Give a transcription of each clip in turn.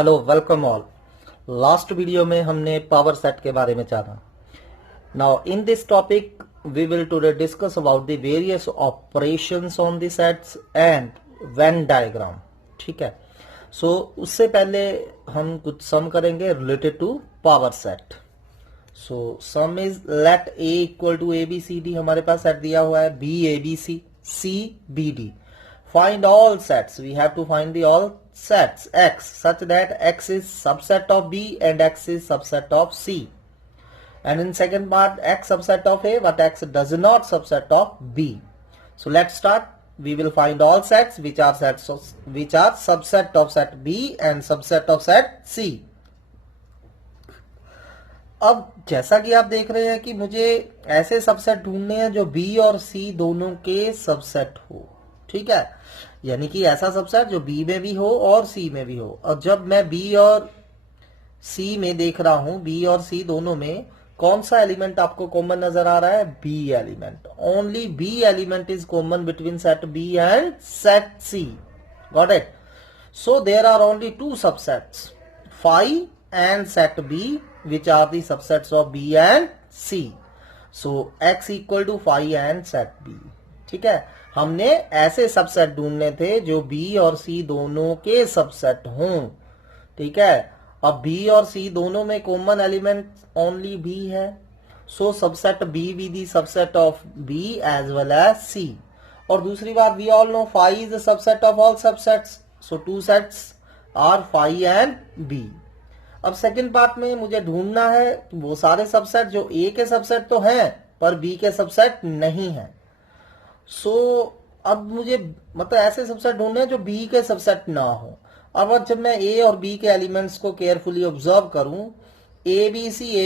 Hello welcome all. Last video में हमने power set के बारे में जाना। Now in this topic we will today discuss about the various operations on the sets and Venn diagram. ठीक है, so उससे पहले हम कुछ सम करेंगे related to power set. So sum is let A equal to A B C D, हमारे पास सेट दिया हुआ है B A B C B D. Find all sets. We have to find the all sets X such that X is subset of B and X is subset of C. And in second part, X subset of A, but X does not subset of B. So let's start. We will find all sets which are subset of set B and subset of set C. अब जैसा कि आप देख रहे हैं कि मुझे ऐसे सबसेट ढूंढने हैं जो B और C दोनों के सबसेट हो। ठीक है, यानी कि ऐसा सबसेट जो बी में भी हो और सी में भी हो। और जब मैं बी और सी में देख रहा हूं, बी और सी दोनों में कौन सा एलिमेंट आपको कॉमन नजर आ रहा है? B element. Only B element is common between set B and set C. Got it? So there are only two subsets, phi and set B, which are the subsets of B and C. So X equal to phi and set B. ठीक है, हमने ऐसे subset ढूंढने थे जो B और सी दोनों के सबसेट हों। ठीक है, अब बी और सी दोनों में कॉमन एलिमेंट ओनली बी है। So subset B B the subset of B as well as C. और दूसरी बात, we all know phi is the subset of all subsets. So two sets are phi and B. अब second part में मुझे ढूंढना है वो सारे सबसेट जो ए के सबसेट तो हैं पर बी के सबसेट नहीं है। सो अब मुझे मतलब ऐसे सबसेट ढूंढने हैं जो बी के सबसेट ना हो। अब जब मैं ए और बी के एलिमेंट्स को केयरफुली ऑब्जर्व करूं, ए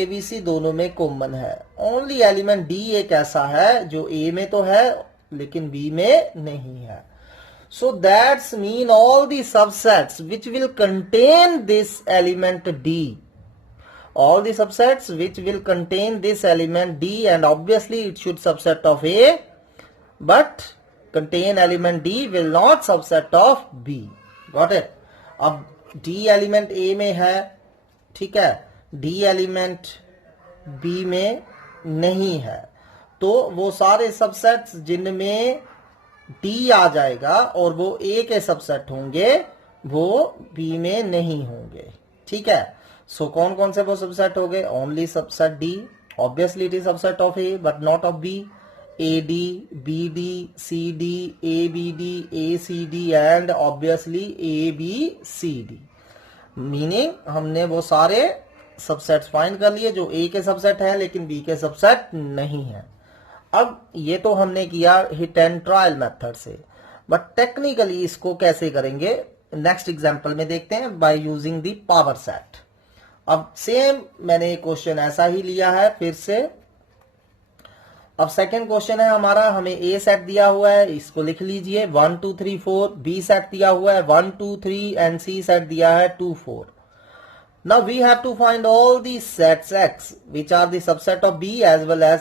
बी सी दोनों में कॉमन है। ओनली एलिमेंट डी एक ऐसा है जो ए में तो है लेकिन बी में नहीं है। So that's mean all the subsets which will contain this element D, all the subsets which will contain this element D, and obviously it should subset of A, but contain element D will not subset of B. Got it? अब D element A में है, ठीक है, D element B में नहीं है, तो वो सारे सबसेट्स जिनमें D आ जाएगा और वो A के सबसेट होंगे वो B में नहीं होंगे। ठीक है, सो कौन कौन से वो सबसेट हो गए? Only subset D, obviously it is subset of A but not of B। AD, BD, CD, ABD, ACD and obviously ABCD। Meaning हमने वो सारे सबसेट्स फाइंड कर लिए जो A के सबसेट है लेकिन B के सबसेट नहीं है। अब ये तो हमने किया हिट एंड ट्रायल मेथड से, बट टेक्निकली इसको कैसे करेंगे नेक्स्ट एग्जांपल में देखते हैं, by using the power set. अब सेम मैंने क्वेश्चन ऐसा ही लिया है फिर से। अब सेकंड क्वेश्चन है हमारा, हमें ए सेट दिया हुआ है, इसको लिख लीजिए 1 2 3 4। बी सेट दिया हुआ है 1 2 3 एंड सी सेट दिया है 2 4। Now we have to find all the sets X which are the subset of B as well as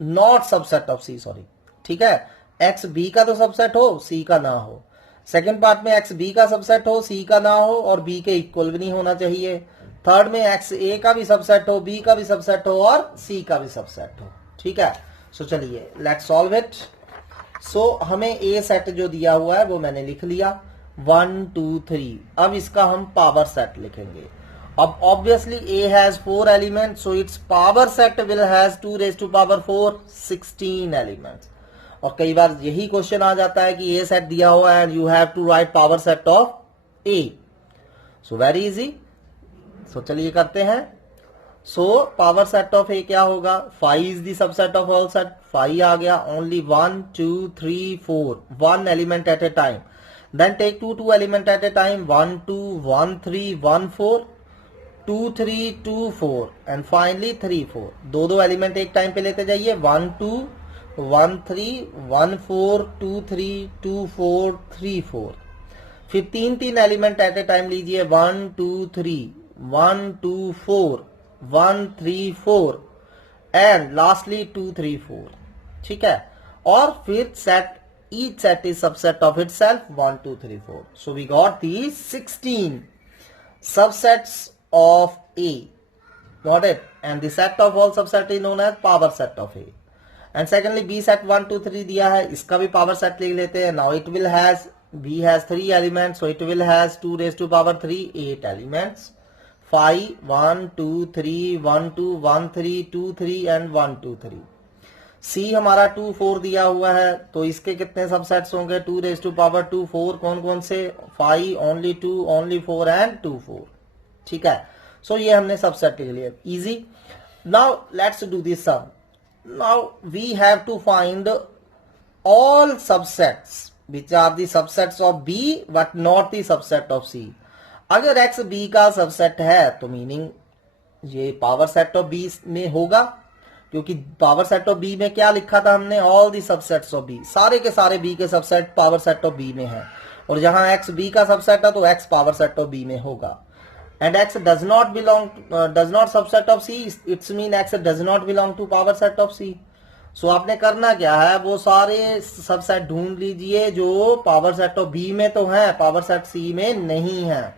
not subset of C. Sorry, ठीक है, एक्स बी का तो सबसेट हो, सी का ना हो। सेकंड पार्ट में एक्स बी का सबसेट हो, सी का ना हो और बी के इक्वल भी नहीं होना चाहिए। थर्ड में एक्स ए का भी सबसेट हो, बी का भी सबसेट हो और सी का भी सबसेट हो। ठीक है, सो चलिए लेट्स सॉल्व इट। सो हमें ए सेट जो दिया हुआ है वो मैंने लिख लिया 1 2 3। अब इसका हम पावर सेट लिखेंगे। अब obviously A has 4 element, so it's power set will has 2 raised to power 4 16 elements. और कई बार यही क्वेश्चन आ जाता है कि ए सेट दिया हुआ है and you have to write power set of A. So very easy. So चलिए करते हैं। So power set of A क्या होगा? 5 is the subset of all set, 5 आ गया। Only 1 2 3 4, 1 element at a time. Then take 2 element at a time, 1 2 1 3 1 4, 2 3 2 4 and finally 3 4। दो element एक time पे लेते जाइए, 1 2 1 3 1 4 2 3 2 4 3 4। फिर 3 एलिमेंट एट ए टाइम लीजिए, 1 2 3 1 2 4 1 3 4 एंड लास्टली 2 3 4। ठीक है, और फिर set each set is subset of itself 1 2 3 4। so we got the 16 subsets of A. Got it? And the set of all subset is known as power set of A. And secondly, B set 1, 2, 3 दिया है, इसका भी power set लिख लेते हैं. Now it will has, B has 3 elements, so it will has 2 raised to power 3, 8 elements. 5, 1, 2, 3, 1, 2, 1, 3, 2, 3 and 1, 2, 3. C हमारा 2, 4 दिया हुआ है, तो इसके कितने सबसेट्स होंगे? 2 raised to power 2, 4. कौन कौन से? 5, only 2, only 4 and 2, 4. ठीक है, सो ये हमने सबसेट लिख लिया. Easy. Now let's do this sum. Now we have to find all subsets which are the subsets of B but not the subset of C. अगर X B का subset है तो मीनिंग ये पावर सेट ऑफ B में होगा, क्योंकि power set of B में क्या लिखा था हमने? All the subsets of B. सारे के सारे B के subset power set of B में है, और जहां X B का सबसेट है तो X power set of B में होगा. And X does not subset of C. It's mean X does not belong to power set of C. So आपने करना क्या है? वो सारे सबसेट ढूंढ लीजिए जो पावर सेट ऑफ B में तो है, पावर सेट C में नहीं है.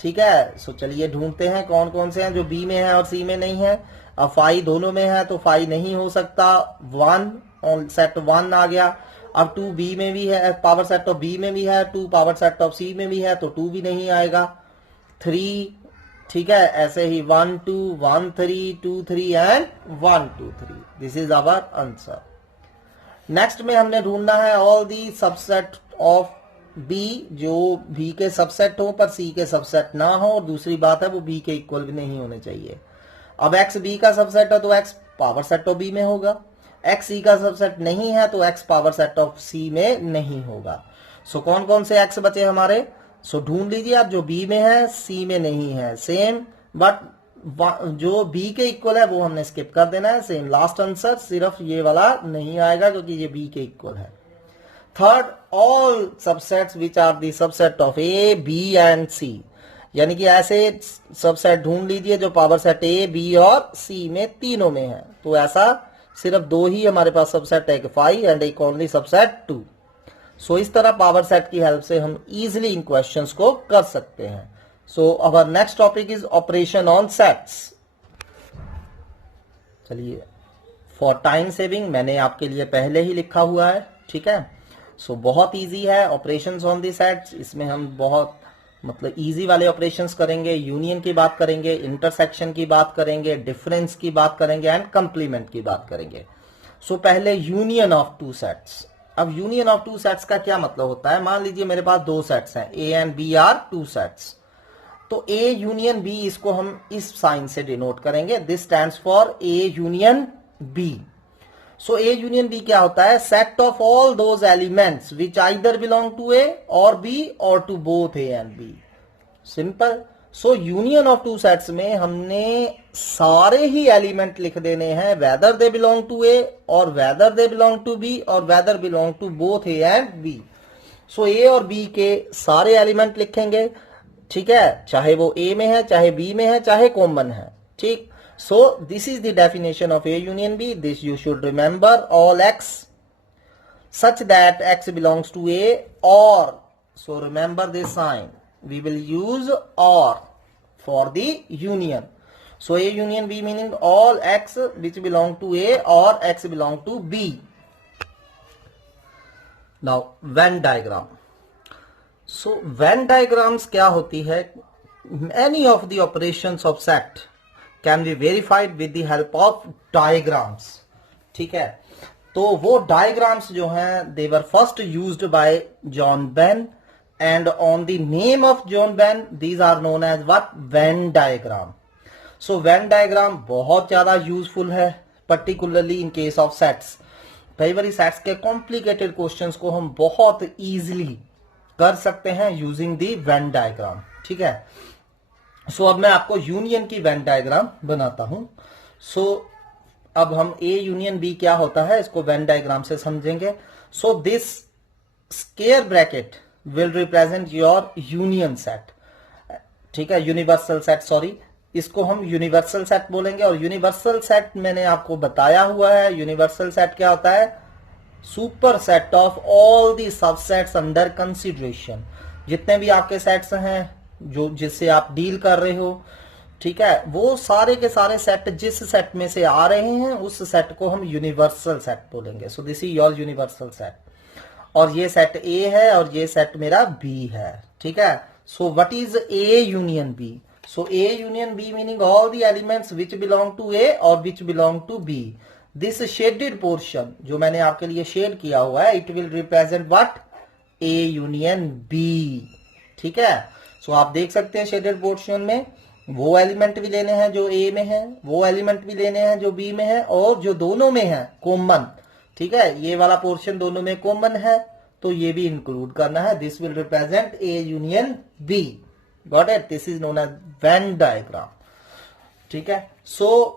ठीक है, सो चलिए ढूंढते हैं कौन कौन से हैं जो B में है और C में नहीं है. अब 5 दोनों में है तो 5 नहीं हो सकता. 1 सेट 1 आ गया. अब 2 B में भी है, पावर सेट ऑफ B में भी है. 2 पावर सेट ऑफ C में भी है, तो 2 भी नहीं आएगा. 3, ठीक है, ऐसे ही 1 2 1 3 2 3 and 1 2 3. This is our answer. Next में हमने ढूंढना है all the subset of B जो B के सबसेट हो पर C के सबसेट ना हो, और दूसरी बात है वो B के इक्वल भी नहीं होने चाहिए. अब X B का सबसेट है तो X power set of B में होगा. X C का सबसेट नहीं है तो X power set of C में नहीं होगा. सो कौन कौन से X बचे हमारे? सो ढूंढ लीजिए आप. जो B में है C में नहीं है, सेम. बट जो B के इक्वल है वो हमने स्किप कर देना है. सेम लास्ट आंसर, सिर्फ ये वाला नहीं आएगा क्योंकि ये B के इक्वल है. Third, all subsets which are the subset of A, B and C. यानी कि ऐसे सबसेट ढूंढ लीजिए जो पावर सेट A, B और C में तीनों में है. तो ऐसा सिर्फ 2 ही हमारे पास सबसेट है, एक 5 एंड एक ओनली सबसेट 2. सो इस तरह पावर सेट की हेल्प से हम इजिली इन क्वेश्चंस को कर सकते हैं. So our next topic is operation on sets. चलिए, फॉर टाइम सेविंग मैंने आपके लिए पहले ही लिखा हुआ है. ठीक है, सो बहुत इजी है ऑपरेशंस ऑन दी सेट्स. इसमें हम बहुत मतलब इजी वाले ऑपरेशंस करेंगे. यूनियन की बात करेंगे, इंटरसेक्शन की बात करेंगे, डिफरेंस की बात करेंगे एंड कंप्लीमेंट की बात करेंगे. सो पहले यूनियन ऑफ टू सेट्स. अब यूनियन ऑफ टू सेट्स का क्या मतलब होता है? मान लीजिए मेरे पास 2 सेट्स हैं, A and B are 2 sets. तो A यूनियन B, इसको हम इस साइन से डिनोट करेंगे. This stands for A union B. So A union B क्या होता है? Set of all those elements which either belong to A और B और to both A and B. Simple. So union of two sets में हमने सारे ही element लिख देने हैं, whether they belong to A और whether they belong to B और whether belong to both A and B. So A और बी के सारे एलिमेंट लिखेंगे. ठीक है, चाहे वो ए में है, चाहे बी में है, चाहे कॉमन है. ठीक. So this is the definition of A union B. This you should remember. All x such that x belongs to A और. So remember this sign. We will use OR for the union. So A union B meaning all X which belong to A or X belong to B. Now Venn diagram. So Venn diagrams क्या होती है? Any of the operations of set can be verified with the help of diagrams. ठीक है, तो वो diagrams जो हैं they were first used by John Venn. And on the name of John Venn, these are known as what? Venn diagram. So Venn diagram बहुत ज्यादा useful है, particularly in case of sets. कई बार sets के complicated questions को हम बहुत easily कर सकते हैं यूजिंग दी Venn diagram. ठीक है, सो अब मैं आपको यूनियन की Venn diagram बनाता हूं. सो अब हम A यूनियन B क्या होता है इसको Venn diagram से समझेंगे. So this square bracket will represent your union set. ठीक है, यूनिवर्सल सेट, सॉरी, इसको हम यूनिवर्सल सेट बोलेंगे. और यूनिवर्सल सेट मैंने आपको बताया हुआ है. यूनिवर्सल सेट क्या होता है? Super set of all the subsets under consideration. जितने भी आपके सेट्स हैं जो जिससे आप डील कर रहे हो, ठीक है, वो सारे के सारे सेट जिस सेट में से आ रहे हैं उस सेट को हम यूनिवर्सल सेट बोलेंगे। सो this is your universal set, और ये सेट ए है और ये सेट मेरा बी है, ठीक है। So what is A union B? So A union B meaning all the elements which belong to A और which belong to B. This shaded portion जो मैंने आपके लिए शेड किया हुआ है, it will represent what? A union B, ठीक है। सो आप देख सकते हैं शेडेड पोर्शन में वो एलिमेंट भी लेने हैं जो ए में है, वो एलिमेंट भी लेने हैं जो बी में है, और जो दोनों में है कॉमन, ठीक है, ये वाला पोर्शन दोनों में कॉमन है तो ये भी इंक्लूड करना है। This will represent A union B, got it? This is known as Venn diagram, ठीक है। So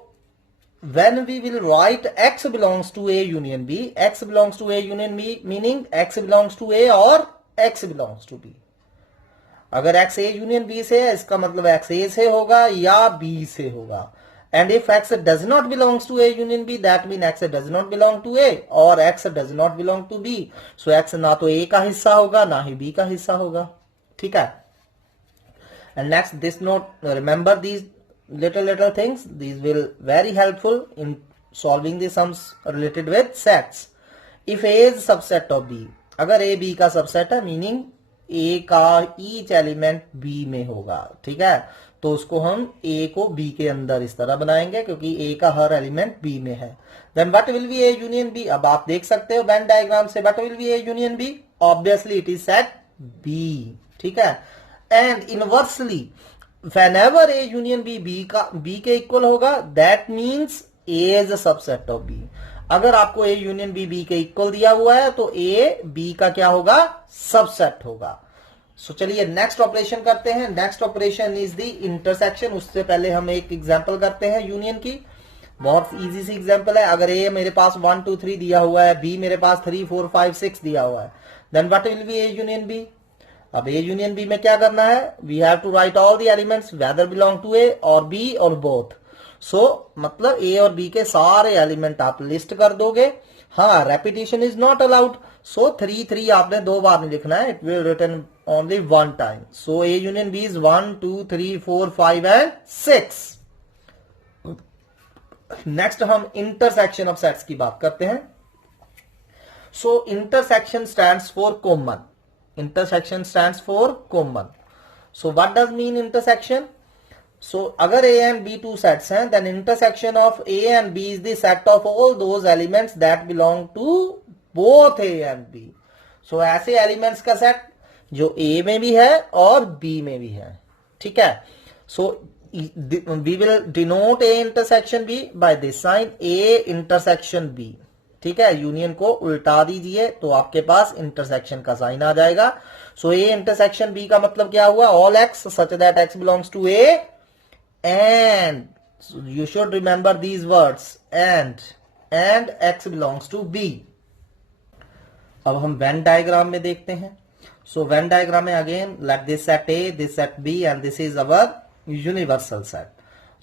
when we will write x belongs to a union b, x belongs to a union b meaning x belongs to a और x belongs to b। अगर x a union b से है इसका मतलब x a से होगा या b से होगा। and if x does not belongs to a union b, that means x does not belong to a और x does not belong to b। so x ना तो a का हिस्सा होगा ना ही b का हिस्सा होगा, ठीक है। and next this note, remember these little things, these will very helpful in solving the sums related with sets। if a is subset of b, अगर a b का सबसेट है मीनिंग a का each element b में होगा, ठीक है, तो उसको हम a को b के अंदर इस तरह बनाएंगे क्योंकि a का हर एलिमेंट b में है। Then what will be a union b? अब आप देख सकते हो वेन डायग्राम से what will be a union b? Obviously it is set b, ठीक है। And inversely whenever a union b b के इक्वल होगा, that means a is a subset of b। अगर आपको a union b b के equal दिया हुआ है तो a b का क्या होगा? सबसेट होगा। सो चलिए नेक्स्ट ऑपरेशन करते हैं। Next operation is the intersection. उससे पहले हम एक एग्जांपल करते हैं यूनियन की, बहुत इजी सी एग्जांपल है। अगर a मेरे पास 1 2 3 दिया हुआ है, b मेरे पास 3 4 5 6 दिया हुआ है, then what will be a union b? अब ए यूनियन बी में क्या करना है? We have to write all the elements whether belong to A और बी और बोथ। सो मतलब ए और बी के सारे एलिमेंट आप लिस्ट कर दोगे। हाँ, repetition is not allowed. So 3 3 आपने 2 बार नहीं लिखना है, it will written only 1 time. So A union B is 1 2 3 4 5 and 6। Next हम इंटरसेक्शन ऑफ सेट्स की बात करते हैं। So intersection stands for common. Intersection stands for common। So what does mean intersection? So अगर A and B two sets हैं, then intersection of A and B is the set of all those elements that belong to both A and B। So ऐसे elements का set जो A में भी है और B में भी है, ठीक है। So we will denote A intersection B by this sign A intersection B, ठीक है। यूनियन को उल्टा दीजिए तो आपके पास इंटरसेक्शन का साइन आ जाएगा। सो ए इंटरसेक्शन बी का मतलब क्या हुआ? All x such that x belongs to A and you should remember these words and X belongs to B. अब हम वेन डायग्राम में देखते हैं। सो वेन डायग्राम में again let this set A, this set B and this is our universal set.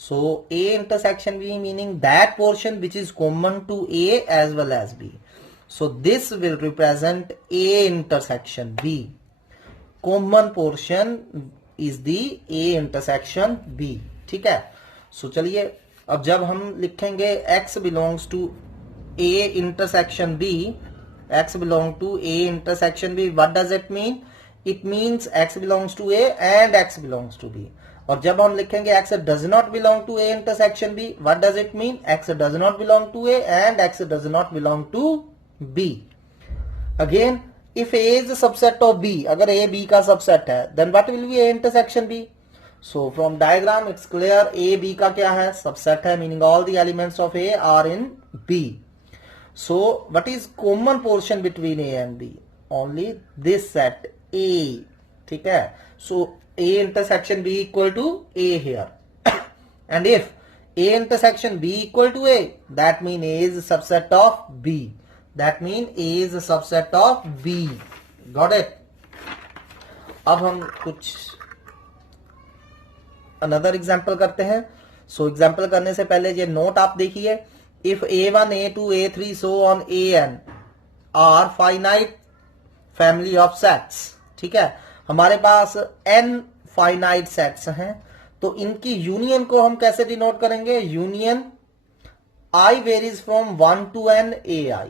So A intersection B meaning that portion which is common to A as well as B. So this will represent A intersection B. Common portion is the A intersection B. ठीक है। So चलिए अब जब हम लिखेंगे X belongs to A intersection B, X belong to A intersection B, what does it mean? It means X belongs to A and X belongs to B। और जब हम लिखेंगे x does not belong to A intersection B, what does it mean? x does not belong to A and x does not belong to B। Again, if A is a subset of B, अगर A B का subset है, then what will be A intersection B? So from diagram it's clear A B का क्या है? Subset है, meaning all the elements of A are in B। So what is common portion between A and B? Only this set A, ठीक है। So A intersection B equal to A here and if A intersection B equal to A, that means A is a subset of B, that means A is a subset of B, got it? अब हम कुछ another example करते हैं। So example करने से पहले ये note आप देखिए। if A1 A2 A3 so on AN are finite family of sets, ठीक है। हमारे पास n फाइनाइट सेट्स हैं, तो इनकी यूनियन को हम कैसे डिनोट करेंगे? Union i varies from 1 to n ai,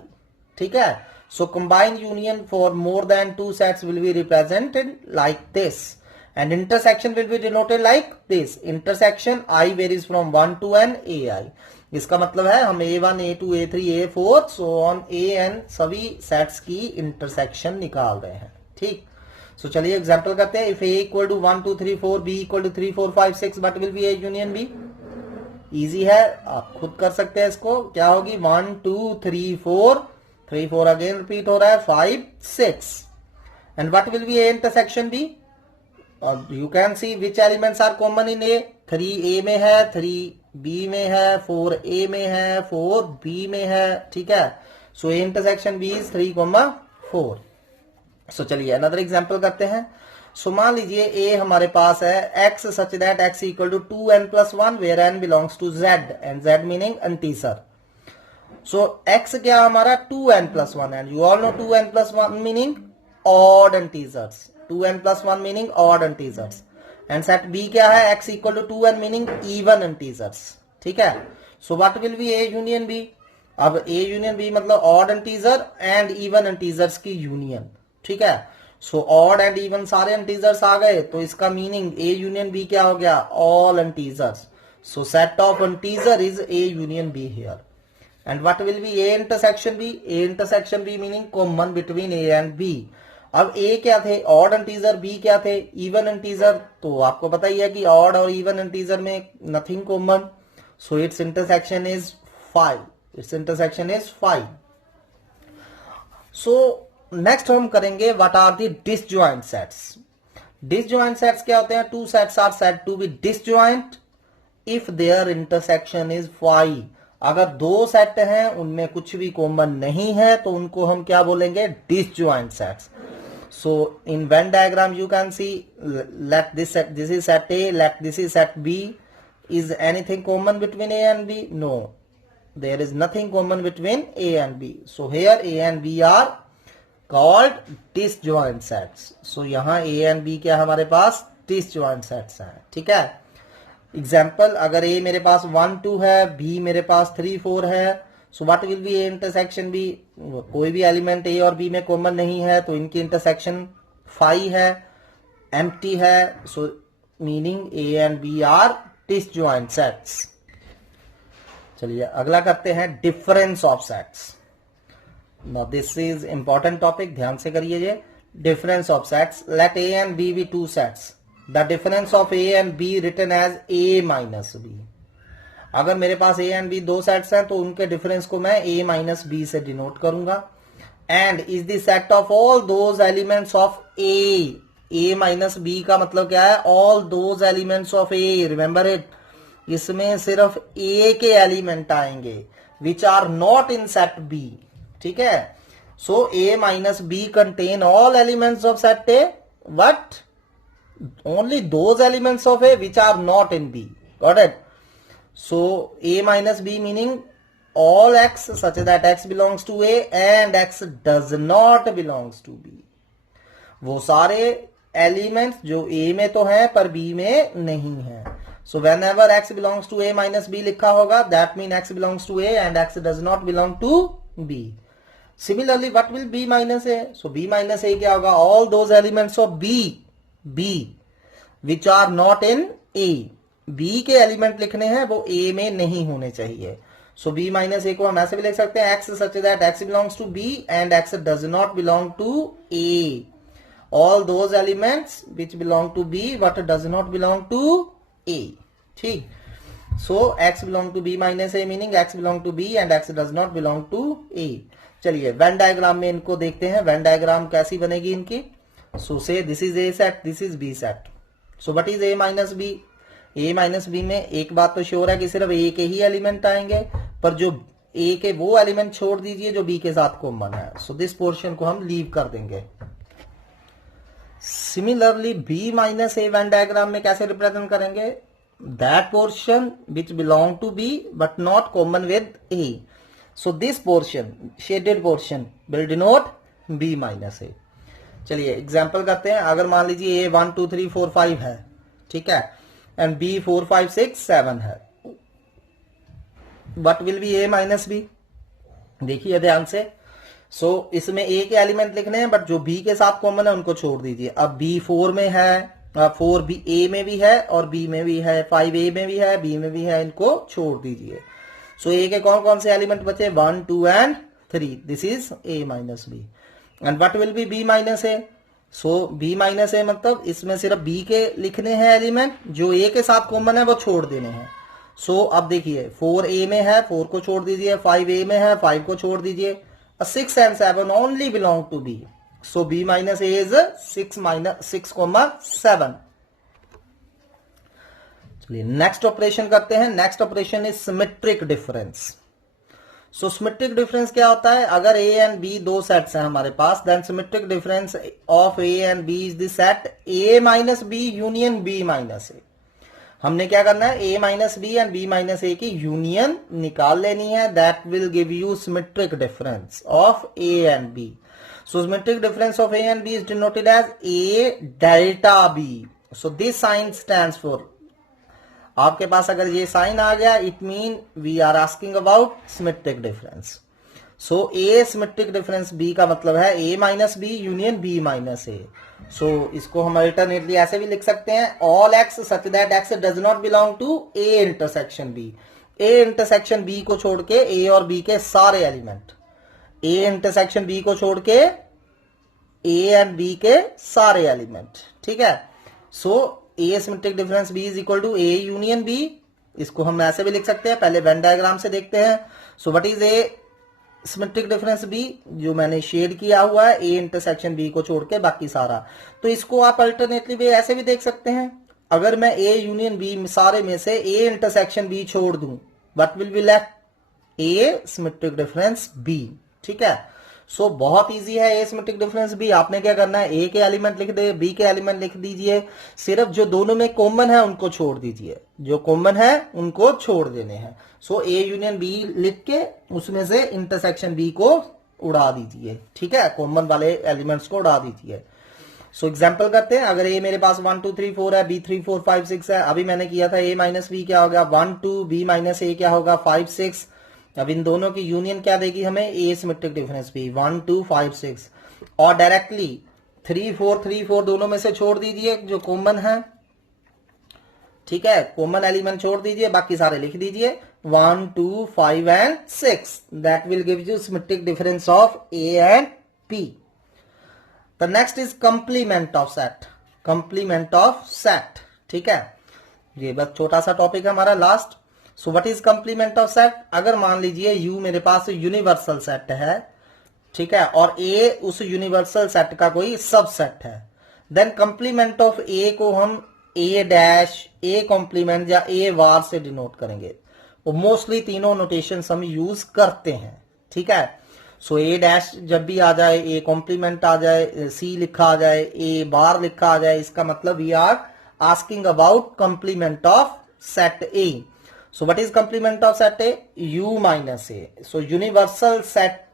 ठीक है। So combined union for more than 2 sets will be represented like this, and intersection will be denoted like this, intersection I varies from 1 to n ai। इसका मतलब है हम a1 a2 a3 a4 so on an सभी sets की intersection निकाल रहे हैं, ठीक। सो चलिए एग्जांपल करते हैं। If a equal to 1 2 3 4 b equal to 3 4 5 6 but will be a union b। Easy है, आप खुद कर सकते हैं इसको। क्या होगी? 1 2 3 4 3 4 अगेन रिपीट हो रहा है, 5 6 and what will be a intersection b? You can see which elements are common in A. 3a में है, 3b में है, 4a में है, 4b में है, ठीक है। सो ए इंटरसेक्शन b इज 3 4। सो चलिए अनदर एग्जांपल करते हैं। सो मान लीजिए a हमारे पास है x such that x equal to 2n+1 where n belongs to z and z meaning integer. So x क्या हमारा 2n+1 and you all know 2n+1 meaning odd integers, 2n+1 meaning odd integers and set b क्या है? x equal to 2n meaning even integers, ठीक है। So what will be a union b? अब a union b मतलब odd integer and even integers की union, ठीक है। So odd and even सारे इंटीजर्स आ गए, तो इसका मीनिंग a यूनियन b क्या हो गया? All integers. So set of integer is a union b here and what will be a intersection b? a intersection b meaning common between a and b। अब a क्या थे? Odd integer, b क्या थे? Even integer. तो आपको पता ही है कि ऑड और इवन इंटीजर में nothing common, so it's intersection is 5। It's intersection is 5। So next हम करेंगे what are the disjoint sets. Disjoint sets क्या होते हैं? Two sets are said to be disjoint if their intersection is 5। अगर दो set हैं उनमें कुछ भी कॉमन नहीं है तो उनको हम क्या बोलेंगे? Disjoint sets. So in Venn diagram you can see let this is set A, let this is set B. Is anything common between A and B? No, there is nothing common between A and B. So here A and B are called disjoint sets. So यहाँ A and B क्या हमारे पास? disjoint sets हैं, ठीक है। Example, अगर A मेरे पास 1 2 है, B मेरे पास 3 4 है, so what will be A intersection B? कोई भी एलिमेंट ए और बी में कॉमन नहीं है तो इनकी इंटरसेक्शन 5 है, एम्प्टी है, so meaning A and B are disjoint sets. चलिए अगला करते हैं difference of sets. Now this is important topic, ध्यान से करिए। Difference of sets, let A and B be two sets, the difference of A and B written as a minus B. अगर मेरे पास a एंड b दो sets हैं तो उनके डिफरेंस को मैं a माइनस बी से डिनोट करूंगा। And is the set of all those elements of a minus B का मतलब क्या है? All those elements of a, remember it. इसमें सिर्फ a के एलिमेंट आएंगे which are not in set b, ठीक है। So a minus B contain all elements of set a but only those elements of A which are not in B. Got it? So A minus B meaning all x such that x belongs to A and x does not belongs to B. वो सारे elements जो A में तो हैं पर B में नहीं है। So whenever x belongs to A minus B लिखा होगा that means x belongs to A and x does not belong to B. Similarly what will B minus A? So B minus A क्या होगा? All those elements of B which are not in A. B के element लिखने हैं वो A में नहीं होने चाहिए। सो B माइनस A को हम ऐसे भी लिख सकते हैं x such that x belongs to B and x does not belong to A. All those elements which belong to B but does not belong to A. ठीक। So x belong to B minus A meaning x belong to B and x does not belong to A. चलिए when diagram में इनको देखते हैं। Venn diagram कैसी बनेगी इनकी? सो से this is A set, this is B set. So what is A minus B? A minus B में एक बात तो श्योर है कि सिर्फ A के ही एलिमेंट आएंगे, पर जो A के वो एलिमेंट छोड़ दीजिए जो B के साथ कॉमन है। सो दिस पोर्शन को हम लीव कर देंगे। Similarly B minus A Venn diagram में कैसे रिप्रेजेंट करेंगे? That portion which belong to B but not common with A. So this portion, shaded portion will denote B minus A. चलिए example करते हैं। अगर मान लीजिए A 1 2 3 4 5 है ठीक है, एंड बी 4 5 6 7 है। What will be A minus B, देखिए ध्यान से। सो इसमें ए के एलिमेंट लिखने हैं, बट जो बी के साथ कॉमन है उनको छोड़ दीजिए। अब बी 4 में है, 4 बी ए में भी है और बी में भी है, 5 ए में भी है, बी में भी है, इनको छोड़ दीजिए। सो ए के कौन कौन से एलिमेंट बचे, 1 2 and 3, this is A minus B. And what will be B minus A, so B minus A मतलब इसमें सिर्फ बी के लिखने हैं एलिमेंट, जो ए के साथ कॉमन है वो छोड़ देने हैं। सो अब देखिए 4 ए में है, 4 को छोड़ दीजिए, 5 ए में है, 5 को छोड़ दीजिए, 6 and 7 only belong to B. So B minus A is 6,7. चलिए नेक्स्ट ऑपरेशन करते हैं। Next operation is symmetric difference. So symmetric difference क्या होता है, अगर A एंड B दो सेट्स हैं हमारे पास, then symmetric difference of A and B is the set A minus B union B minus A। हमने क्या करना है, A minus B and B minus A की यूनियन निकाल लेनी है। That will give you symmetric difference of A and B। So symmetric difference of A and B is denoted as A delta B। So this sign stands for, आपके पास अगर ये sign आ गया, it mean we are asking about symmetric difference. So A symmetric difference B का मतलब है A minus B union B minus A. So इसको हम अल्टरनेटली ऐसे भी लिख सकते हैं, all x such that x does not belong to A intersection B। A intersection B को छोड़ के A और B के सारे एलिमेंट, A इंटरसेक्शन B को छोड़ के A एंड B के सारे एलिमेंट, ठीक है। So A symmetric difference B is equal to A union B। इसको हम ऐसे भी लिख सकते हैं, पहले वेन डायग्राम से देखते हैं। सो what is A symmetric difference B, जो मैंने शेड किया हुआ है, A इंटरसेक्शन B को छोड़ के बाकी सारा। तो इसको आप अल्टरनेटली भी ऐसे भी देख सकते हैं, अगर मैं A यूनियन B सारे में से A इंटरसेक्शन B छोड़ दूं, what will be left, A symmetric difference B, ठीक है। सो बहुत इजी है A सिमेट्रिक डिफरेंस B। आपने क्या करना है, A के एलिमेंट लिख दे, B के एलिमेंट लिख दीजिए, सिर्फ जो दोनों में कॉमन है उनको छोड़ दीजिए, जो कॉमन है उनको छोड़ देने हैं। सो A यूनियन B लिख के उसमें से इंटरसेक्शन B को उड़ा दीजिए, ठीक है, कॉमन वाले एलिमेंट्स को उड़ा दीजिए। सो एग्जाम्पल करते हैं, अगर A मेरे पास 1 2 3 4 है, B 3 4 5 6 है, अभी मैंने किया था A माइनस B क्या होगा 1 2, B माइनस A क्या होगा 5 6। अब इन दोनों की यूनियन क्या देगी हमें, A सिमेट्रिक डिफरेंस B 1 2 5 6। और डायरेक्टली 3 4 दोनों में से छोड़ दीजिए जो कॉमन है, ठीक है, कॉमन एलिमेंट छोड़ दीजिए, बाकी सारे लिख दीजिए 1 2 5 and 6। That will give you symmetric difference of A and B। The next is complement of set. Complement of set, ठीक है, ये बस छोटा सा टॉपिक है हमारा last. So what is complement of set, अगर मान लीजिए U मेरे पास यूनिवर्सल सेट है, ठीक है, और A उस यूनिवर्सल सेट का कोई सबसेट है, देन कंप्लीमेंट ऑफ A को हम A डैश, A कॉम्प्लीमेंट या A वार से डिनोट करेंगे। वो मोस्टली तीनों नोटेशन हम यूज करते हैं, ठीक है। सो A डैश जब भी आ जाए, A कॉम्प्लीमेंट आ जाए, C लिखा आ जाए, A बार लिखा आ जाए, इसका मतलब we are asking about complement of set A। So what is complement of set A, U minus A। So universal set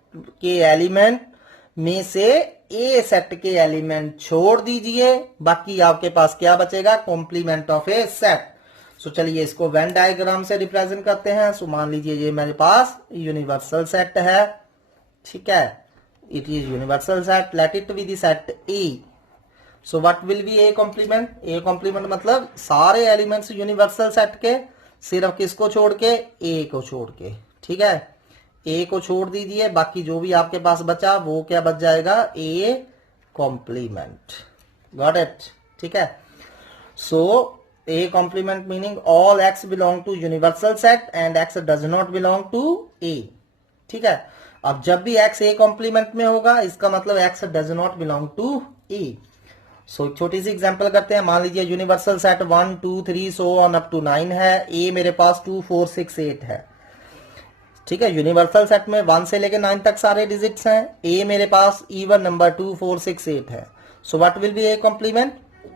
के एलिमेंट में से A सेट के एलिमेंट छोड़ दीजिए, बाकी आपके पास क्या बचेगा, कॉम्प्लीमेंट ऑफ ए सेट। सो चलिए इसको वेन डायग्राम से रिप्रेजेंट करते हैं। सो मान लीजिए ये मेरे पास यूनिवर्सल सेट है, ठीक है, it is universal set, let it be the set A। So what will be A complement, A complement मतलब सारे एलिमेंट्स यूनिवर्सल सेट के, सिर्फ किसको छोड़ के, A को छोड़ के, ठीक है, A को छोड़ दीजिए, बाकी जो भी आपके पास बचा वो क्या बच जाएगा, A कॉम्प्लीमेंट। गॉट इट, ठीक है। So A complement meaning all x belong to universal set and x does not belong to A, ठीक है। अब जब भी x A कॉम्प्लीमेंट में होगा, इसका मतलब x does not belong to A। So छोटी सी एग्जांपल करते हैं, मान लीजिए universal set 1 2 3 so on up to 9 है, A मेरे पास 2 4 6 8 है, ठीक है। यूनिवर्सल सेट में 1 से लेकर 9 तक सारे डिजिट्स हैं, A मेरे पास इवन नंबर 2 4 6 8 है। So what will be A complement,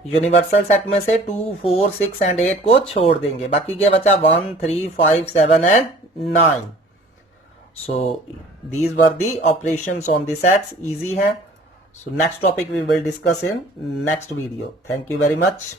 universal set में से 2 4 6 एंड 8 को छोड़ देंगे, बाकी क्या बचा 1 3 5 7 and 9। So these were the operations on the sets, easy है। So next topic we will discuss in next video. Thank you very much.